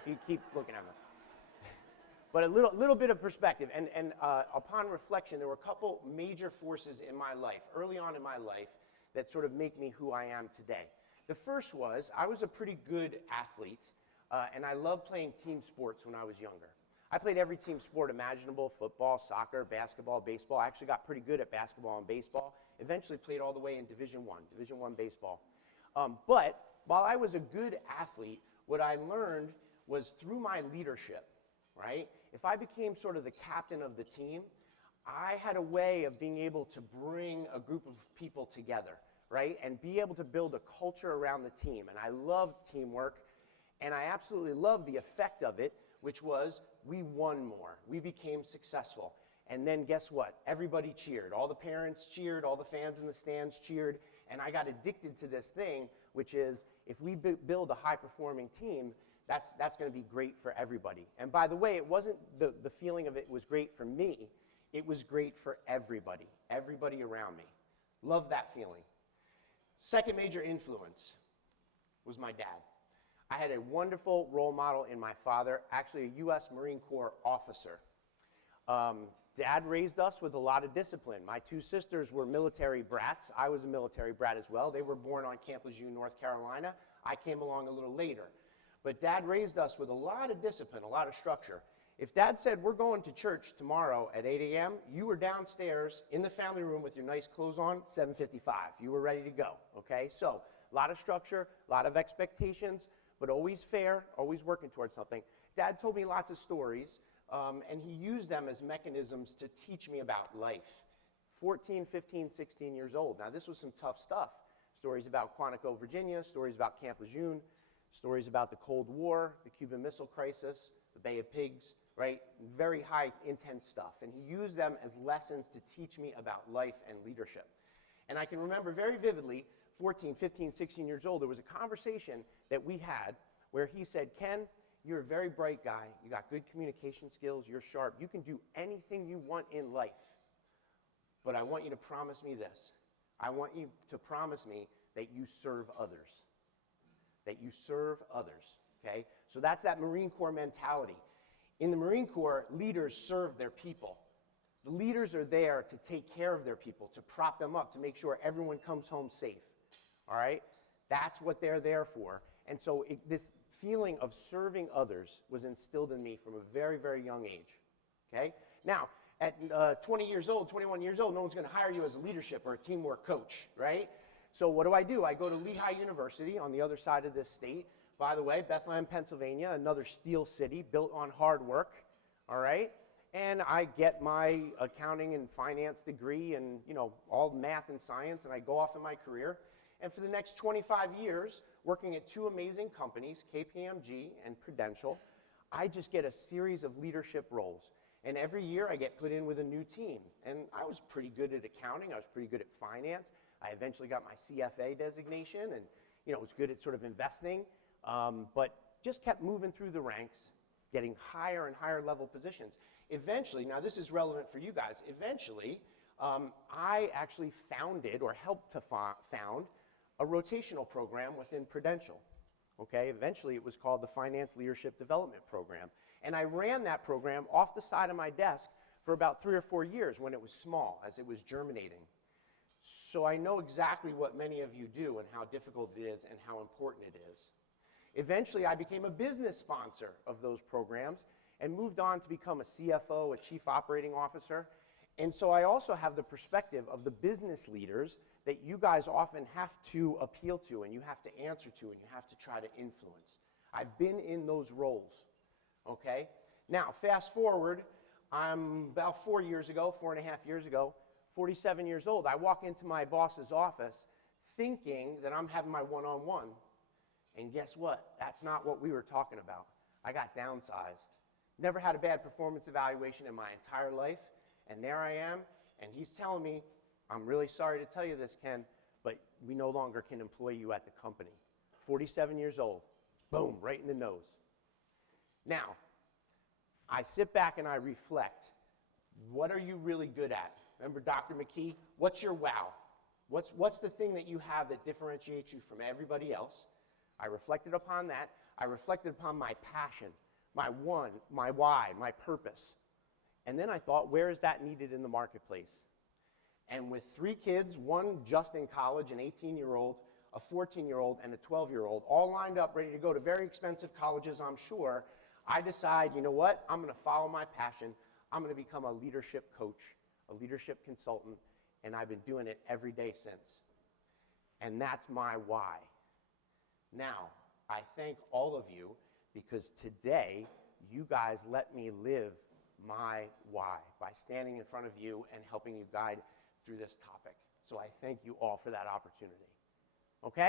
if you keep looking at them. But a little bit of perspective, and upon reflection, there were a couple major forces in my life, early on in my life, that sort of make me who I am today. The first was, I was a pretty good athlete, and I loved playing team sports when I was younger. I played every team sport imaginable: football, soccer, basketball, baseball. I actually got pretty good at basketball and baseball. Eventually played all the way in Division I baseball. But while I was a good athlete, what I learned was through my leadership, right? If I became sort of the captain of the team, I had a way of being able to bring a group of people together, right? And be able to build a culture around the team. And I loved teamwork, and I absolutely loved the effect of it, which was we won more. We became successful. And then guess what? Everybody cheered. All the parents cheered, all the fans in the stands cheered, and I got addicted to this thing, which is if we build a high-performing team, that's going to be great for everybody. And by the way, it wasn't the feeling of it was great for me. It was great for everybody around me. Love that feeling. Second major influence was my dad. I had a wonderful role model in my father, actually a U.S. Marine Corps officer. Dad raised us with a lot of discipline. My two sisters were military brats. I was a military brat as well. They were born on Camp Lejeune, North Carolina. I came along a little later. But Dad raised us with a lot of discipline, a lot of structure. If Dad said, we're going to church tomorrow at 8 a.m., you were downstairs in the family room with your nice clothes on, 7:55. You were ready to go, okay? So, a lot of structure, a lot of expectations, but always fair, always working towards something. Dad told me lots of stories, and he used them as mechanisms to teach me about life. 14, 15, 16 years old. Now, this was some tough stuff. Stories about Quantico, Virginia, stories about Camp Lejeune, stories about the Cold War, the Cuban Missile Crisis, the Bay of Pigs, right? Very high, intense stuff. And he used them as lessons to teach me about life and leadership. And I can remember very vividly, 14, 15, 16 years old, there was a conversation that we had where he said, Ken, you're a very bright guy. You got good communication skills. You're sharp. You can do anything you want in life. But I want you to promise me this. I want you to promise me that you serve others. That you serve others, okay? So that's that Marine Corps mentality. In the Marine Corps, leaders serve their people. The leaders are there to take care of their people, to prop them up, to make sure everyone comes home safe, all right? That's what they're there for. And so this feeling of serving others was instilled in me from a very, very young age, okay? Now, at 20 years old, 21 years old, no one's going to hire you as a leadership or a teamwork coach, right? So what do? I go to Lehigh University on the other side of this state. By the way, Bethlehem, Pennsylvania, another steel city built on hard work, all right? And I get my accounting and finance degree and, all math and science, and I go off in my career. And for the next 25 years, working at two amazing companies, KPMG and Prudential, I just get a series of leadership roles. And every year I get put in with a new team. And I was pretty good at accounting. I was pretty good at finance. I eventually got my CFA designation and, was good at sort of investing, but just kept moving through the ranks, getting higher and higher level positions. Eventually, now this is relevant for you guys, I actually founded or helped to found a rotational program within Prudential. Okay, eventually it was called the Finance Leadership Development Program. And I ran that program off the side of my desk for about 3 or 4 years when it was small, as it was germinating. So I know exactly what many of you do and how difficult it is and how important it is. Eventually, I became a business sponsor of those programs and moved on to become a CFO, a Chief Operating Officer. And so I also have the perspective of the business leaders that you guys often have to appeal to and you have to answer to and you have to try to influence. I've been in those roles, okay? Now, fast forward, I'm about 4.5 years ago, 47 years old. I walk into my boss's office thinking that I'm having my one-on-one. And guess what? That's not what we were talking about. I got downsized. Never had a bad performance evaluation in my entire life. And there I am, and he's telling me, I'm really sorry to tell you this, Ken, but we no longer can employ you at the company. 47 years old. Boom, right in the nose. Now, I sit back and I reflect. What are you really good at? Remember Dr. McKee? What's your wow? What's the thing that you have that differentiates you from everybody else? I reflected upon that. I reflected upon my passion, my why, my purpose. And then I thought, where is that needed in the marketplace? And with 3 kids, one just in college, an 18-year-old, a 14-year-old, and a 12-year-old, all lined up, ready to go to very expensive colleges, I'm sure, I decide, you know what? I'm going to follow my passion. I'm going to become a leadership coach, a leadership consultant, and I've been doing it every day since. And that's my why. Now, I thank all of you because today you guys let me live my why by standing in front of you and helping you guide through this topic. So I thank you all for that opportunity. Okay?